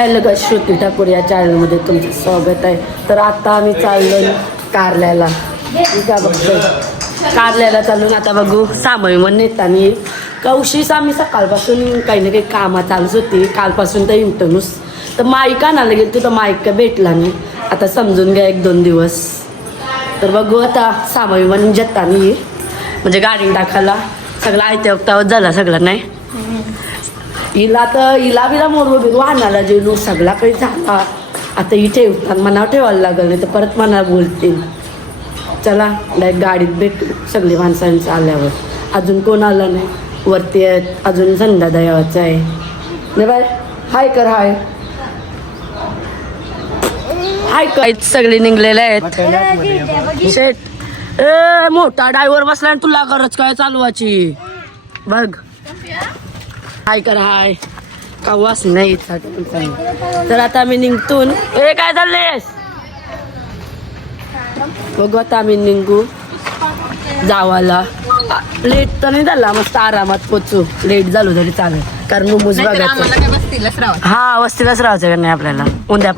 Hello guys, Shruti Thakur या चॅनलमध्ये तुमचं स्वागत आहे. तर आता आम्ही चाललो कारल्याला. मी काय बघतोय कारल्याला चालून आता बघू सामयवन नेतानी कौशीस. आम्ही सकाळपासून काही ना काही कामं चालूच होती कालपासून तर इंटरन्यूस. तर माईक आणायला गेलो तर माईक काय भेटला नाही. आता समजून घ्या 1-2 दिवस. तर बघू आता सामयवन जत्तानी म्हणजे गाडी टाकायला सगळं आयत्या वक्तावर झाला सगळं नाही. हिला बिला मोडवं बिरू आणायला जेलो सगळा काही झाला. आता ही ठेवतात मनावर ठेवायला लागल नाही तर परत मना बोलतील. चला डायरेक्ट गाडीत भेटू सगळी माणसांचं आल्यावर. अजून कोण आलं नाही वरती आहेत. अजून संध्या यावाचं आहे नाही बाय. हाय कर हाय हाय कर. सगळे निघलेले आहेत. शेट मोठा ड्रायव्हर बसला आणि तुला गरज काय चालवायची बघ. हाय कर हाय कावास नाही. तर आता आम्ही निघतून ए काय चाललेस बघू. आता आम्ही निघू जावाला. लेट तर नाही झाला मस्त आरामात पोचू. लेट झालो तरी चालेल कारण मुमूज बघायचं. हा वस्तीलाच राहायचं का नाही आपल्याला. उद्या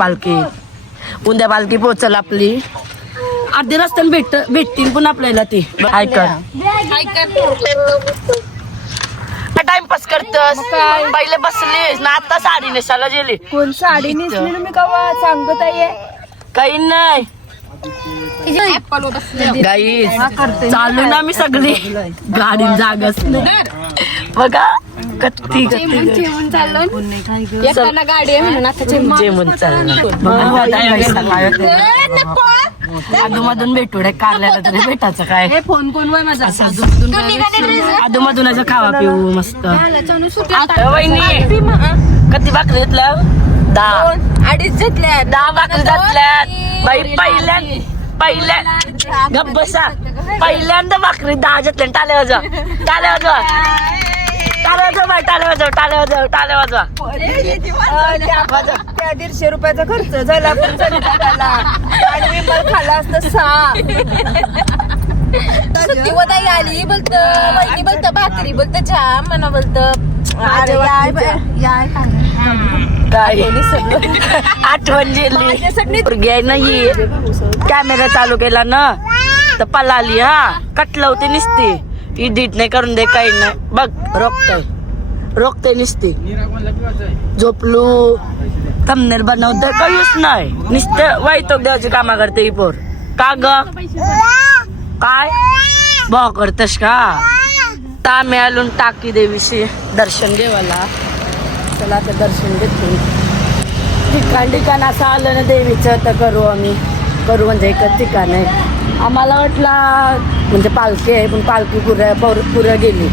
पालखी पोचल आपली. अर्धे रस्त्याने भेटतील पण आपल्याला ती. हाय कर टाइमपास करतस पहिले बसलीस ना आता साडी नेसायला गेली. कोण साडी नेसली ना मी कवा सांगत आहे काही नाही गाई चालू ना मी सगळी गाडी जागच नाही बघा. कत्ती जेवण चाललो गाडी आहे म्हणून आता जेवण चाललं. अधूमधून भेटू रे कारल्याला तरी भेटायचं काय. फोन कोण वय माझा अधूमधून खावा पिऊ मस्त. वहिनी कधी भाकरी घेतल्या 2-2.5 घेतल्या 10 भाकरी घातल्यात बाई. पहिल्या गप्प बसा. पहिल्यांदा भाकरी 10 घेतल्या. टाळे वाजवा टाळे वाजवा टाळे वाजवा बाई. टाळे वाजवा टाळे वाजवा टाळे वाजवा. त्या 150 रुपयाचा खर्च झाला आपण आणि विमल खाला असतं 6. सुट्टीवदाई आली बोलत वहिनी बोलत भाकरी बोलत चहा मना बोलत. अरे काय आठवण गेली नाही. कॅमेरा चालू केला ना तर पलाली. हा कटलं होते निसते एडिट नाही करून दे काही नाही बघ. रोखते निसते झोपलू थंबनेल बनवत काहीच नाही. नुसतं वाईटोक द्यायची कामा करते ही पोर. का ग काय बॉ करतस का. तामे आलून टाकी देवीशी दर्शन घेवायला. चला आता दर्शन घेतो. ठिकाण असं आलं ना देवीचं तर करू म्हणजे एकच ठिकाण आहे. आम्हाला वाटला म्हणजे पालखी आहे पण पालखी पुऱ्या गेली.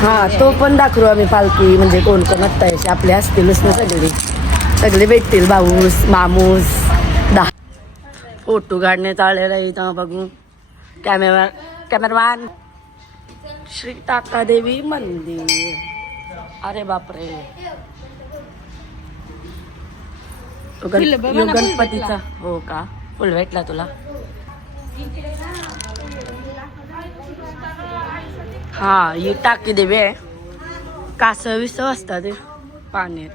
हा तो पण दाखवू आम्ही पालखी म्हणजे कोण कोण असतायचे आपले असतीलच ना सगळे भेटतील. भाऊस मामूस फोटो काढण्यात आलेला इथं बघू. कॅमेरामॅन श्री टाकादेवी मंदिर. अरे बापरे गणपतीचा हो का. फुल भेटला तुला. हा ही टाकी देवी आहे. कासव विसव असतात पाण्यात.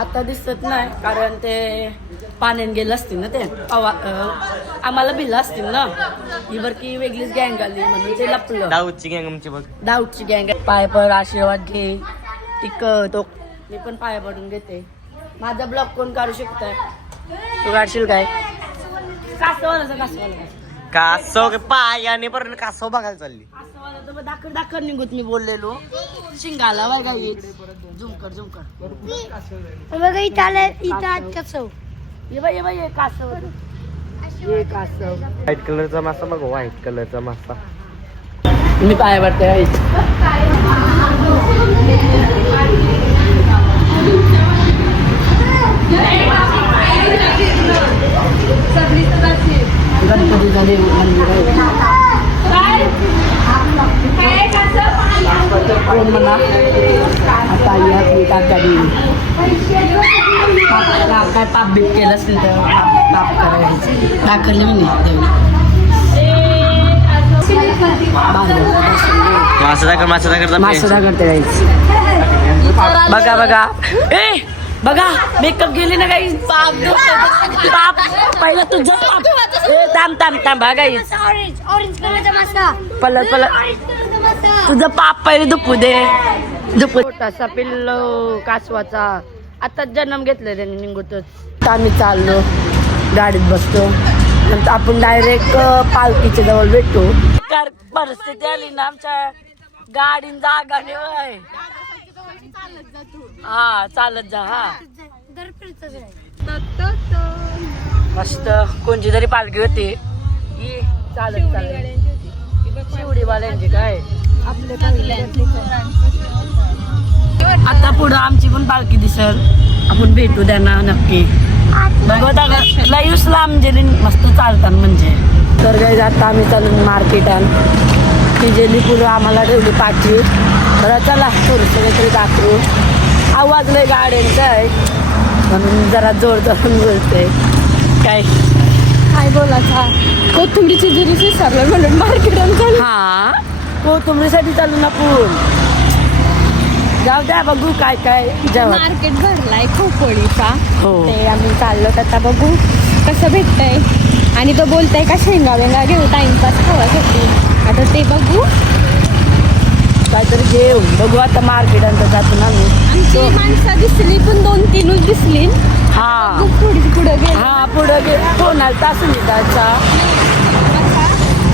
आता दिसत नाही कारण ते पाण्यात गेलं असतील ना ते आम्हाला भिलं असतील ना. ही बर की वेगळीच गँग आली म्हणून ते लपलं. दाऊदची गँग आमची बघ. दाऊदची गँग. पाय पड आशीर्वाद घे तो मी पण पाया पडून घेते. माझा ब्लॉग कोण काढू शकताय. तू काढशील काय. कासव पायाने पर्यंत कासव बघायला चालली. दाखर निघूत मी बोललेलो शिंगाला बघा. झुमकर बघा इथं कसं ये बाई कासव. व्हाईट कलरचा मासा बघ. व्हाईट कलरचा मासा. मी पाया पडते. गणपतीचा देव मंदिर आहे. कोण म्हणा आता या टाकावी काय पाप बीप केलं असेल तर पाप करायचं. टाकले मी देवी. मासुदा करते गाईस. बघा बघा ए बघा मेकअप गेली ना गाईस. पाप पहिला तुझं पाप. ए थांब बघा गाईस. पलट तुझं पाप पहिले दुपू दे. छोटासा पिल्लो कासवाचा आता जन्म घेतला त्याने निघतच. आम्ही चाललो गाडीत बसतो नंतर आपण डायरेक्ट पालखीच्या जवळ भेटतो. परिस्थिती आली ना आमच्या गाडीन जागा नाही. हा चालत जा. हा मस्त कोणची तरी पालखी होती चालत शिवडीवाल्यांची काय. आता पुढं आमची पण पालखी दिसल आपण भेटू द्या ना नक्की. बघा लयूस लांब जेली मस्त चालतात म्हणजे. तर काही आता आम्ही चालून मार्केटात ती जेली पुढं आम्हाला ठेवली पाठी. बरं चला थोडंसं काहीतरी दाखवू. आवाज लय गाड्यांचा आहे म्हणून जरा जोर जोरून बोलते. काय बोलायचा कोथिंबीरची जिरीची सरलं म्हणून मार्केटात. हा कोथिंबीरीसाठी चालू ना पूल. जाऊ द्या बघू काय जेव्हा मार्केट भरलाय खोपोळीचा. हो ते आम्ही चाललो आता बघू कसं भेटतंय. आणि तो बोलताय का शेंगा वेंगा घेऊ टाइमपास खावासाठी. आता ते बघू काहीतरी घेऊ बघू. आता मार्केटात जातो ना आमची माणसं दिसली पण 2-3 दिसली. हा थोडी पुढे गेली. हा पुढं कोणाला तास निघायचा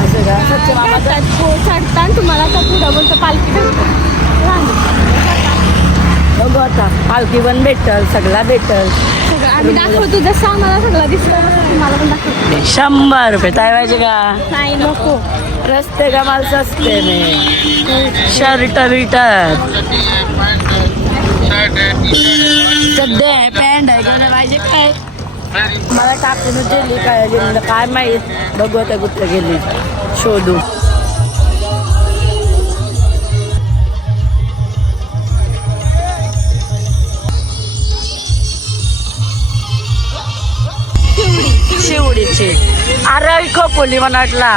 असं का. सच्चे मामा चढता तुम्हाला आता पुढं बोलतं पालखी. बघू आता पालखी पण भेटल सगळा भेटल. आम्ही दाखवतो जसं आम्हाला सगळं दिसलं तुम्हाला पण दाखवतो. 100 रुपये काय पाहिजे का. नाही नको रस्ते का माल सस्ते में शर्ट बिटर सध्या पॅन्ट आहे का पाहिजे काय. मला टाकून गेली काय माहीत. बघू आता कुठं गेली शोधू. शिवडीची अरे खोपोली म्हणाटला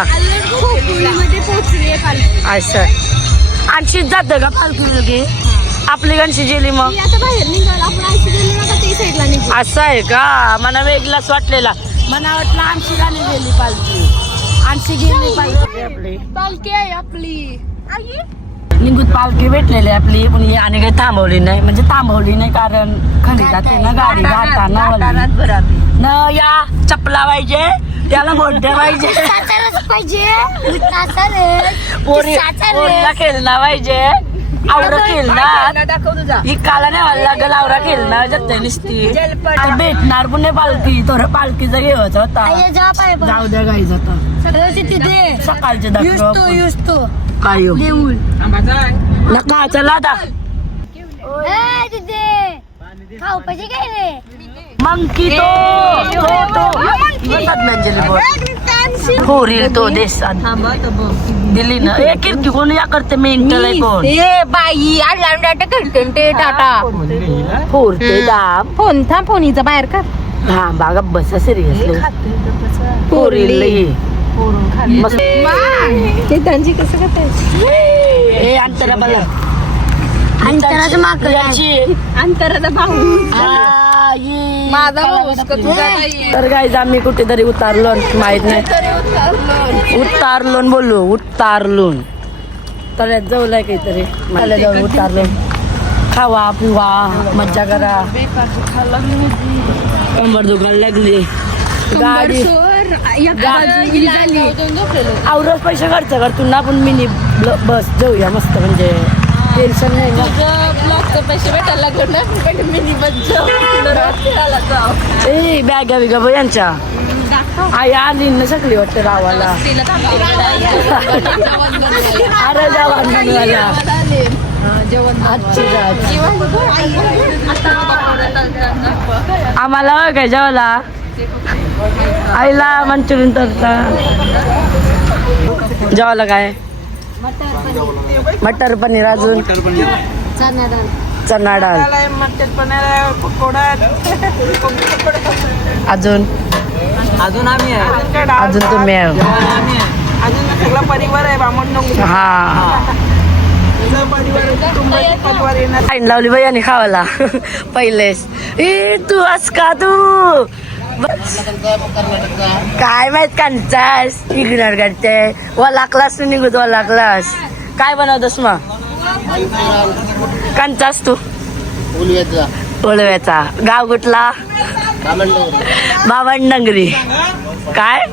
असं. आणशीच जातं का पालखी लगे आपली गणशी गेली मग आता बाहेर निघाल आपण आयशी गेली ना ते साईडला निघू. असं आहे का. मला वेगळाच वाटलेला. मला वाटलं आणशी गाणी गेली पालखी. आणशी गेली पालखी आपली. पालखी आहे आपली निघूत पालखी भेटलेली आपली पण आणि काही थांबवली नाही. म्हणजे थांबवली नाही कारण खरी जाते ना गाडी जाताना न या चपला पाहिजे त्याला मोठ्या पाहिजे पोरीला खेळणं पाहिजे. आवरा खेळणार इकाला नाही व्हायला लागेल. आवरा खेळणार जाते नुसती भेटणार पण नाही पालखी. तर पालखीचा घ्यायचा होता. जाऊ द्या गाई जाता सकाळचे दाखव काय नका चला दा मंकी तो रील तो देशात दिली ना. किरकी कोण या करते मेंटल कोण बाई आला करते टाटा फोरते दाम फोन फोनीचा बाहेर कर. हा बागा बसा सिरियसली पोरील त्यांची कसं करताय अंतरा मला अंतराचं अंतराचा भाऊ माझा भाऊ तर काय आम्ही कुठेतरी उतारलो माहित नाही. उतारलो तर जवळ काहीतरी मला जाऊन उतारलो. खावा पिवा मज्जा करा. कंबर दुखायला लागली गाडी आवरच पैसे खर्च करतो ना पण मिनी बस जाऊया मस्त म्हणजे टेन्शन नाही ना. ब्लॉकचे पैसे भेटायला लागले ना मिनी बस ए बॅगा बिगा बघ यांच्या आई आली न शकली वाटतं गावाला. अरे जवान बनवायला आम्हाला काय जेवायला आईला मंचुरियन तरता जेवायला काय मटर पनीर अजून चना डाळ अजून आम्ही अजून तुम्ही अजून सगळा परिवार आहे बामण हा लाईन लावली बाई आणि खावाला पहिलेच. ए तू अस का तू काय माहित कांचास इग्नोर करते. वाला क्लास निघत वाला क्लास. काय बनवतोस मग कांचास तू? ओळव्याचा. गाव कुठला? बावणडंगरी. काय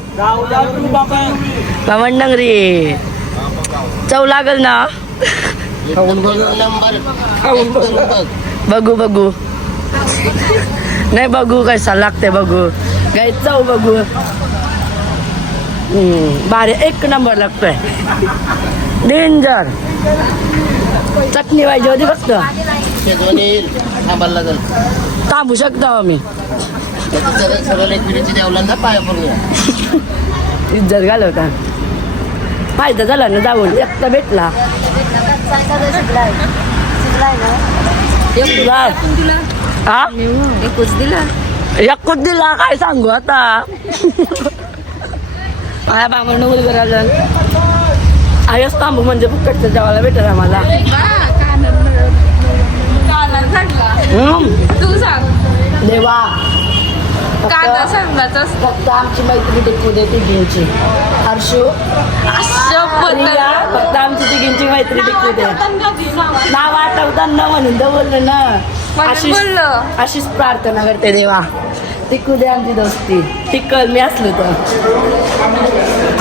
बावणडंगरी. चव लागल ना? बघू बघू नाही बघू कसा लागते बघू. गाई चव बघू. भारी एक नंबर लागतोय. डेंजर. चटणी पाहिजे होती फक्त. थांबू शकतो आम्ही. इज्जत घालवता. फायदा झाला ना जाऊन. एकटा भेटला. हा एकूच दिला. काय सांगू आता. आया बाबा नवल करायला आयच थांबू म्हणजे फुकटचं जेवायला भेटेल आम्हाला. देवा फक्त आमची मैत्री टिकू दे तिघींची. हर्षू फक्त आमची तिघींची मैत्री टिकू दे. नाव आठवताना म्हणून तर बोललं ना. अशीच प्रार्थना करते देवा. टिकू दे आमची दोस्ती. टिकल मी असलो तर.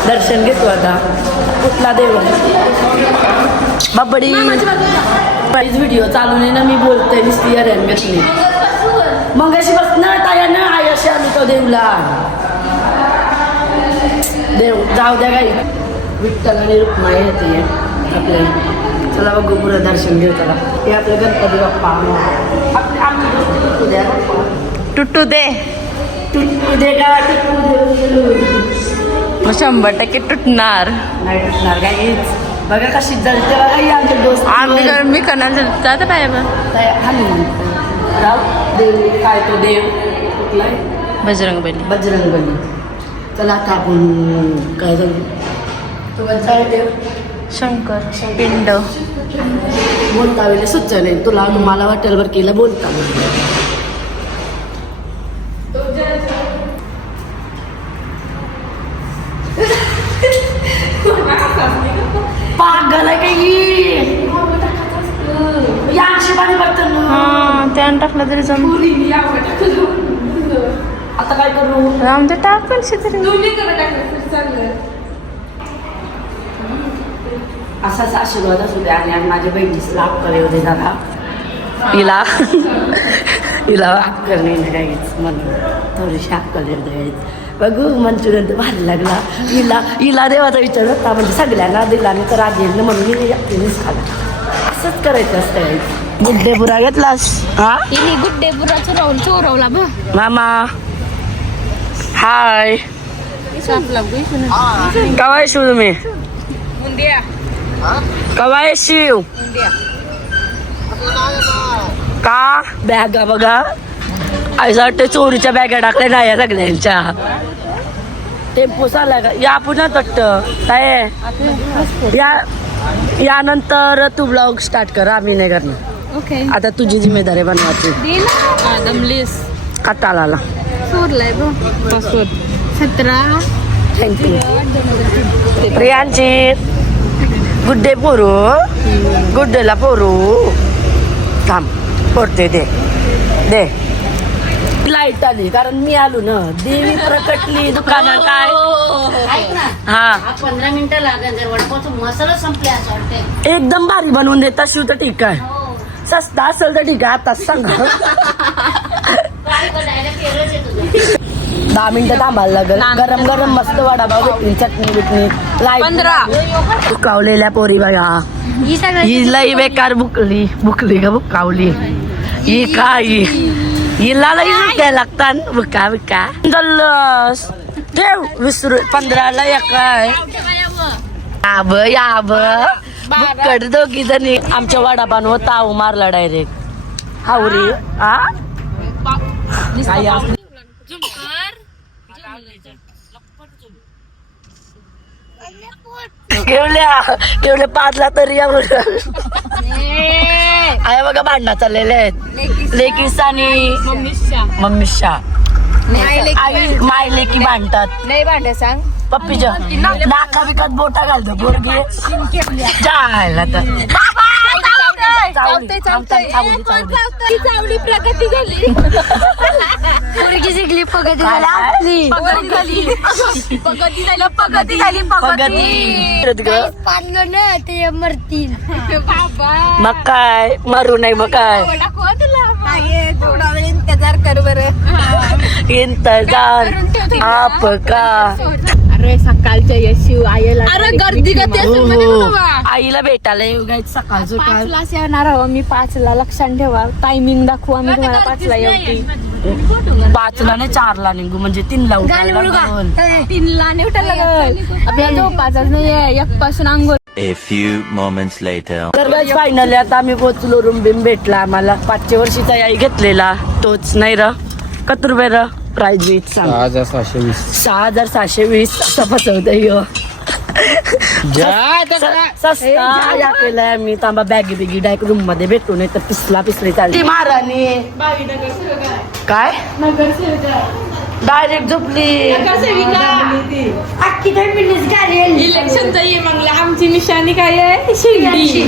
दर्शन घेतो आता. कुठला देव बाबडी. व्हिडिओ चालू नाही ना मी बोलते नुसती अरेन घेतली. मग अशी बस ना ताया ना आयशी आली तो देवला. देव जाऊ द्या काही. विठ्ठल आणि रुक्माई येते आपल्या. चला बघू पुरं दर्शन घेऊ. चला हे आपलं गणपती बाप्पा. तुटू दे. तुटू दे का? मग 100% तुटणार. नाही तुटणार काहीच. बघा कशी जळते बघा आमचे दोस्त. आम्ही मी करणार जात पाहिजे. देव काय तो देव कुठला आहे? बजरंगबली. बजरंगबली. चला आता आपण काय झालं. तो कोणता आहे देव? शंकर पिंड. बोलता वेळेला सुचले तुला. तुम्हाला वाटेल बरं केलं बोलता. पागल आहे काही. याशी पाणी पडतं ना. हा त्यानं टाकलं तरी जमून. आता काय करू? आमच्या टाकल तरी. असाच आशीर्वाद असू द्या. आणि माझ्या बहिणीच लाभ करे होते दादा. हिला अक्कल नाही ना काहीच म्हणून थोडीशी अक्कल द्यायच. बघू मंचुरियन तर भारी लागला. हिला देवाचा विचार होता म्हणजे सगळ्यांना दिला नाही तर आधी म्हणून मी एकटीनेच खाला. असंच करायचं असतं. गुड्डे पुरा घेतलास? हा गुड्डे बुराचं राहून चोरवला बघ. मामा हाय. कवाय शिव तुम्ही? कवाय शिव का? बॅगा बघा. असं वाटतं चोरीच्या बॅगा टाकल्या नाही या सगळ्यांच्या. टेम्पो चाललाय का? या पुन्हा तट्ट काय यानंतर तू ब्लॉग स्टार्ट कर. आम्ही नाही करणार. ओके आता तुझी जिम्मेदारी बनवायची. दमलीस कटाला सोडलाय बघ. पासवर्ड 17. थँक्यू. प्रियांची गुड्डे पोरू. गुड्डेला पोरू. थांब पोरते दे. लाईट आली कारण मी आलो ना. देवी प्रकटली दुकानात. काय हा 15 मिनिटं लागेल. जर वडपावचं मसाला संपले असं वाटते. एकदम भारी बनवून देता शिव तर ठीक आहे. सस्ता असेल तर ठीक आहे. आताच सांगा. 10 मिनिटं थांबायला लागेल. गरम गरम मस्त वडापाव भेटली. चटणी बिटणी. लाईट 15. बुकावलेल्या पोरी बघा. ही लई बेकार बुकली का बुकावली. ही काय हिला लई विकायला लागतात. बुका जल्लस ठेव. 15ला एक आहे. याब बुक्कड दोघी जणी आमच्या वडापाव ताव मारला डायरेक्ट. हावरी हा काही असं केवल्या 5ला तरी आहे बघा भांडणं चाललेले आहेत लेकीस आणि मम्मीशा माय लेकी भांडतात नाही भांडे सांग पप्पीच्या नाका विकत बोटा घालतो पोरगी जायला तर चावली प्रगती झाली पोरगी शिकली प्रगती झाली प्रगती झाली पाडलं ना ते मरतील मग काय मरू नाही मग काय थोडा वेळ इंतजार कर बरं इंतजार आपका अरे सकाळच्या यशू आईला अरे गर्दी आईला भेटायला येऊ गाय सकाळ सकाळ 5ला येणार आहो मी 5ला लक्षात ठेवा टायमिंग दाखवू आम्ही तुम्हाला 5ला येऊ 5ला नाही 4ला निघू म्हणजे 3ला उठायला 3ला नाही उठायला लागल आपल्याला झोपायचाच नाही 1 पासून अंघोळ A few moments later. तर फायनली आता आम्ही पोचलो रूम बिम भेटला आम्हाला 500 वर्षीचा आई घेतलेला तोच नाही र कत रुपये र प्राइस वीज सांग 6,720 असा फसवत सस्ता केलाय आम्ही तांबा बॅगी बिगी डायरेक्ट रूम मध्ये भेटू नाही तर पिसली चालली महाराणी काय डायरेक्ट झोपली इलेक्शनचा ये मग आमची निशाणी काय आहे शिंदी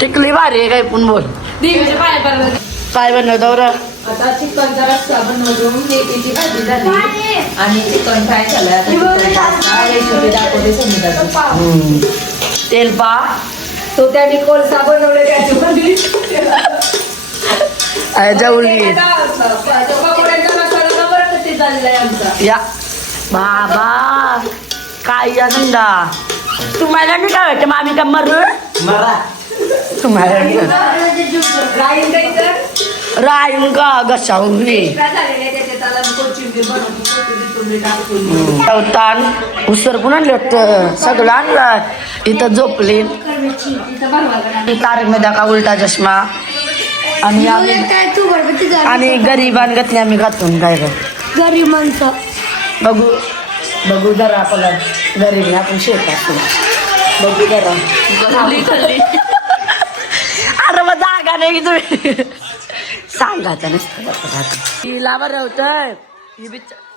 टिकली भारी आहे काय पण बोल देवीच्या पाया पडलं काय बनवतो र आता चिकनचा रस्सा बनवून मेथीची भाजी झाली आणि चिकन फ्राय झालं आता चिकन पास्ता रेसिपी दाखवली समुद्राची तेल पा तो त्याने कोळसा बनवले त्याच्यामध्ये जेवली पकोड्यांचा मसाला बरं कधी चाललाय आमचा या बाबा काय या नंदा तुम्हाला नाही काय वाटतं आम्ही का मरू तुम्हाला राहील काही तर राहीन का घशावली काय झालेलं आहे त्याच्यात त्याला कोथिंबीर बनवतो कोथिंबीर तुम्ही टाकून ताण उसर पण आणलं वाटतं सगळं आणलं इथं झोपली तारक मेहता का उलटा चष्मा आणि आणि गरिबान घातली आम्ही घातून काय गरीबांचं बघू बघू जरा आपला गरीब आपण शेत असतो बघू जरा अरे मग जागा नाही तुम्ही सांगायचं नसतं हिला बरं होतंय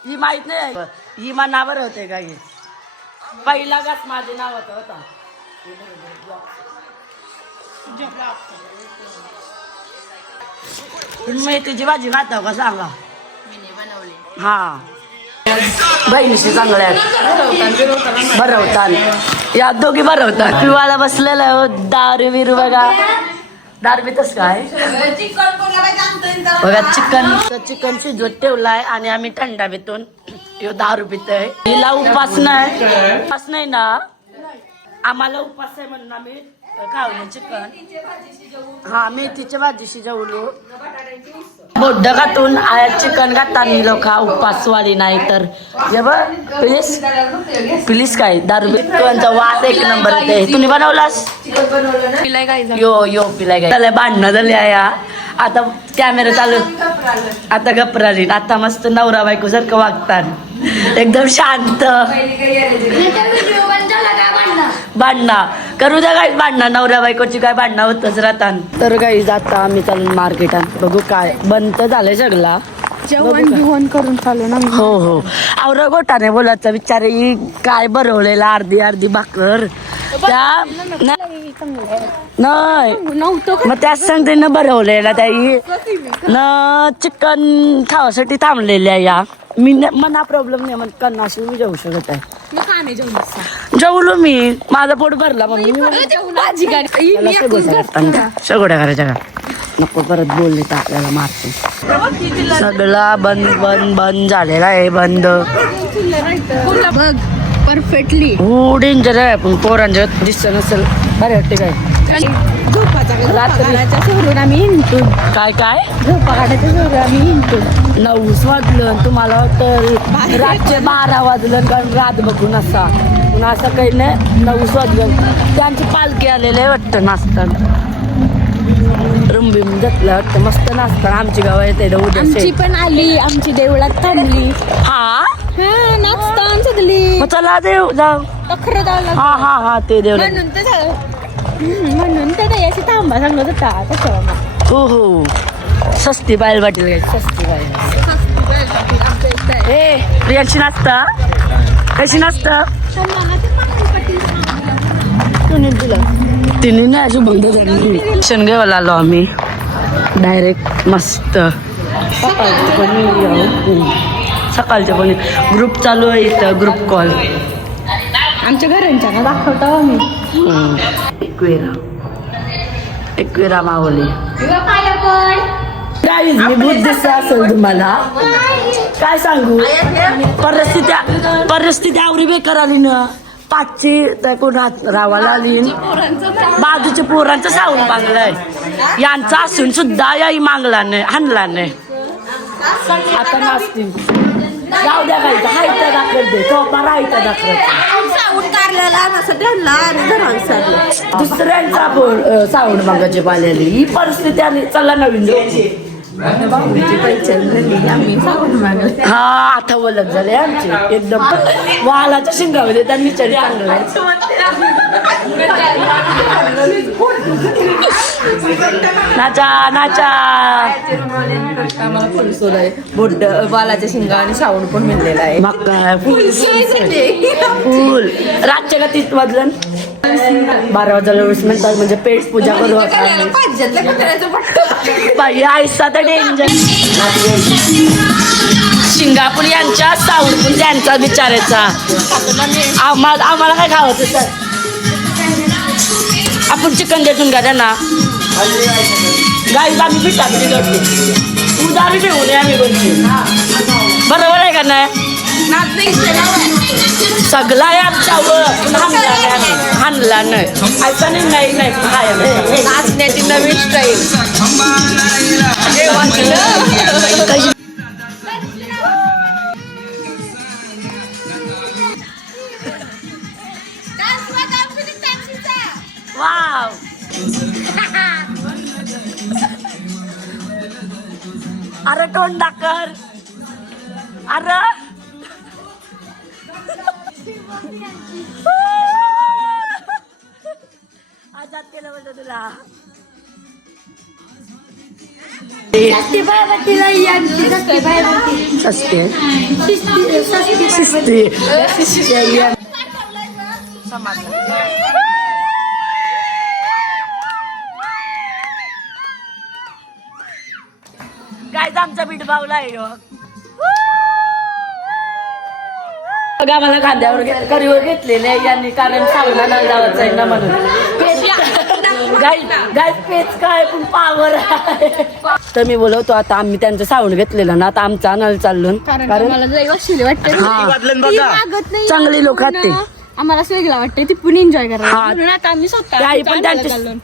ही माहित नाही ही मा नावर होते का ही पहिला गाच माझे नाव होता मेथीची भाजी खाता का सांगा हा बहिणीशी चांगल्या भरवतात या दोघी भरवतात पिवाला बसलेला हो दारू बिरू बघा दारू बितच काय बघा चिकन शिजवत ठेवलाय आणि आम्ही थंडा पितून दारू पितोय हिला उपास नाही ना आम्हाला उपास आहे म्हणून आम्ही खावलं चिकन हा मेथीच्या भाजी शिजवलो बोड्ड घातून चिकन घातानी लोक उपासवाली नाही तर प्लीज काय दारू चिकनचा वास 1 नंबर येते तुम्ही बनवलास यो पिलाय काय त्याला भांडणं झाली आहे आता कॅमेरा चालू आता गप्राली आता मस्त नवरा बायको सारखं वागतात एकदम शांत भांडणा करू द्या काय भांडणा नवऱ्या बायकोची काय भांडणा होतच राहतात तर काही आता आम्ही चालून मार्केटात बघू काय बंद झालंय सगळा जेवण करून चालू ना हो हो आवरा गोटाने बोलायचं बिचारे ही काय भरवलेला अर्धी भाकर त्या नाही मग त्याच सांगते न भरवलेला त्याही न चिकन खावासाठी थांबलेल्या या मी मना प्रॉब्लेम नाही मग कन्नाशी मी जाऊ शकत आहे जेवलो मी माझा पोट भरला म्हणून सगळ्या करायच्या का नको परत बोलले तर आपल्याला मारते सगळा बंद झालेला आहे बंद बघ परफेक्टली हो डेंजर आहे पण पोरांच्या दिसत नसेल बरे वाटते काय झोपाच्या सोडून आम्ही हिंडतो काय झोपा काढायचं सोडून आम्ही हिंडतो 9 वाजलं तुम्हाला वाटतं रातचे 12 वाजलं कारण रात बघून असा पण असं काही नाही 9 वाजलं त्यांची पालखी आलेले वाटतं नाचताना रुंबीम घेतलं वाटतं मस्त नाचताना आमची गाव येते उद्या आमची पण आली आमची देवळात थांबली हा नाचताना सगळी मग चला देव जाऊ अखरं हा ते देव म्हणून तर अशी थांबा मम्मा सांगत होता कशाला मग. हो हो सस्ती बायल वाटेल काय सस्ती बायल ए प्रियांशी नाचता कशी नाचता तिने नाही अजून बंद झाली शेणगेवाला आलो आम्ही डायरेक्ट मस्त सकाळच्या पण ग्रुप चालू आहे इथं ग्रुप कॉल आमच्या घरांच्या ना दाखवतो आम्ही. एकविरा मावली गाईज मी भूत दिसत असेल तुम्हाला काय सांगू परिस्थिती आवरी बेकार आली ना पाचची त्या कोणात रावाला आली बाजूच्या पोरांचं सावून मागलंय यांचा असून सुद्धा याही मागला नाही हाणला नाही आता नाचतील जाऊ द्या काही हायता दाखवत दे चोपारा हायता दाखवत दुसऱ्यांचा सावून मागायचे पाल्याली ही परिस्थिती आली चला नवीन हा आता ओळख झाले आमचे एकदम वालाच्या शिंगामध्ये त्यांनी चढी चांगलं नाचा नाचा बोट बालाच्या शिंगा आणि सावण पण मिळलेला आहे मग काय फुल रातच्या का 30 वाजलं 12 वाजता 20 मिनिटात म्हणजे पेट पूजा करू बाई आयसा तर डेंजर सिंगापूर यांच्या साऊंड त्यांचा विचारायचा आम्हाला काय खावायचं सर आपण चिकन देतून का त्यांना गाईज आम्ही पिठा उदारी ठेवू नये आम्ही कोणती बरोबर आहे का नाही सगळा आहे आमच्यावर हाणला नाही ऐसा नाही नाचण्याची नवीन स्टाईल वाव अरे कोण डाकर अरे आजाद केलं होतं तुला सस्ते गायचा आमचा बीट भावला आहे बघा मला खांद्यावर करीवर घेतलेले यांनी कारण सावला न जावंच आहे ना म्हणून गाय पेच काय पण पावर तर मी बोलवतो आता आम्ही त्यांचं सावण घेतलेलं ना आता आमचा नळ चाललो कारण मला लई वाटते मागत नाही चांगली लोक आहेत ते आम्हाला वेगळा वाटतं ती पण एन्जॉय करायला हा. म्हणून आता आम्ही स्वतः त्याही पण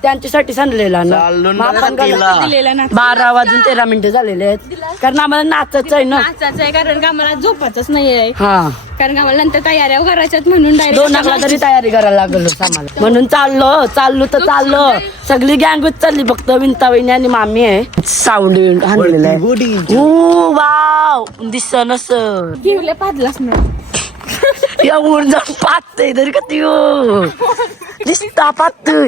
त्यांच्यासाठी सांगलेला ना मग आपण दिलेला ना 12 वाजून 13 मिनिटं झालेले आहेत कारण आम्हाला नाचायचं आहे ना नाचायचं आहे कारण का आम्हाला झोपायचंच नाही आहे हा कारण का आम्हाला नंतर तयाऱ्या करायच्यात म्हणून 2 लाखला तरी तयारी करायला लागलो आम्हाला म्हणून चाललो तर चाललो सगळी गँगच चालली फक्त विंता वहिनी आणि मामी आहे साऊंड आणलेलं आहे वाव दिस नसं घेऊले पाजलाच ना येऊन जाऊन पाहतय तरी का ती दिसता पाहतय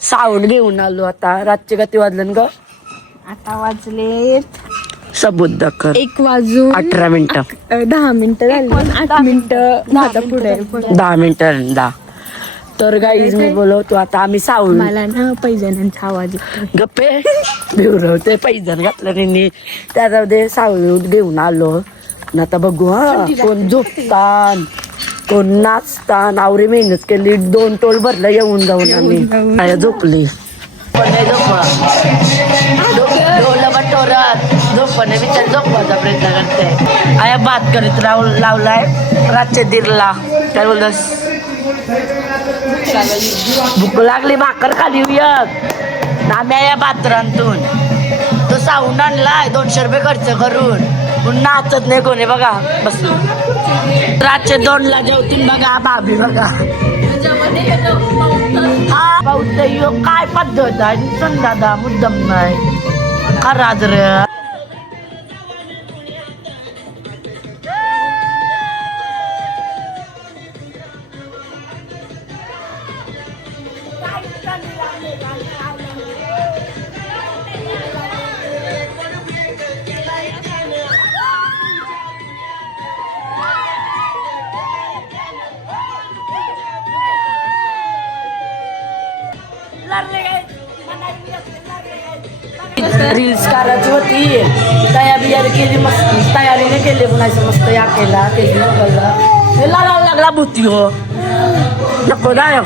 साऊंड घेऊन आलो आता रातचे किती वाजलं ग आता वाजले सबूत दाखल 1 वाजून 18 मिनिटं 10 मिनिटं झाली 8 मिनिटं आता पुढे 10 मिनिटं 10 तर गाईज मी बोलवतो आता आम्ही साऊंड मला ना पैजणांचा आवाज येतो गप्पे भिवरवते पैजण घातलं त्यांनी त्याच्यामध्ये साऊंड घेऊन आलो आणि आता बघू हा कोण झोपतान कोण नाचतान आवरी मेहनत केली 2 टोल भरलं येऊन जाऊन आम्ही आया झोपली झोपणे विचार झोपवायचा प्रयत्न करते आया बात करीत लावलाय रातच्या दीरला काय बोलतस भूक लागली भाकर खाली आम्ही या बात्रांतून तो साऊंड आणलाय 200 रुपये खर्च करून पण नाचत नाही कोणी बघा बस रातचे 2ला जेवतील बघा भाभी बघा हा बौद्ध काय पद्धत आहे संदादा मुद्दम नाही खराज रे रील्स करायची होती तयारी केली मस्त तयारीने केली म्हणायचं मस्त या केला केली हे लागावं लागला भूती हो नको दाय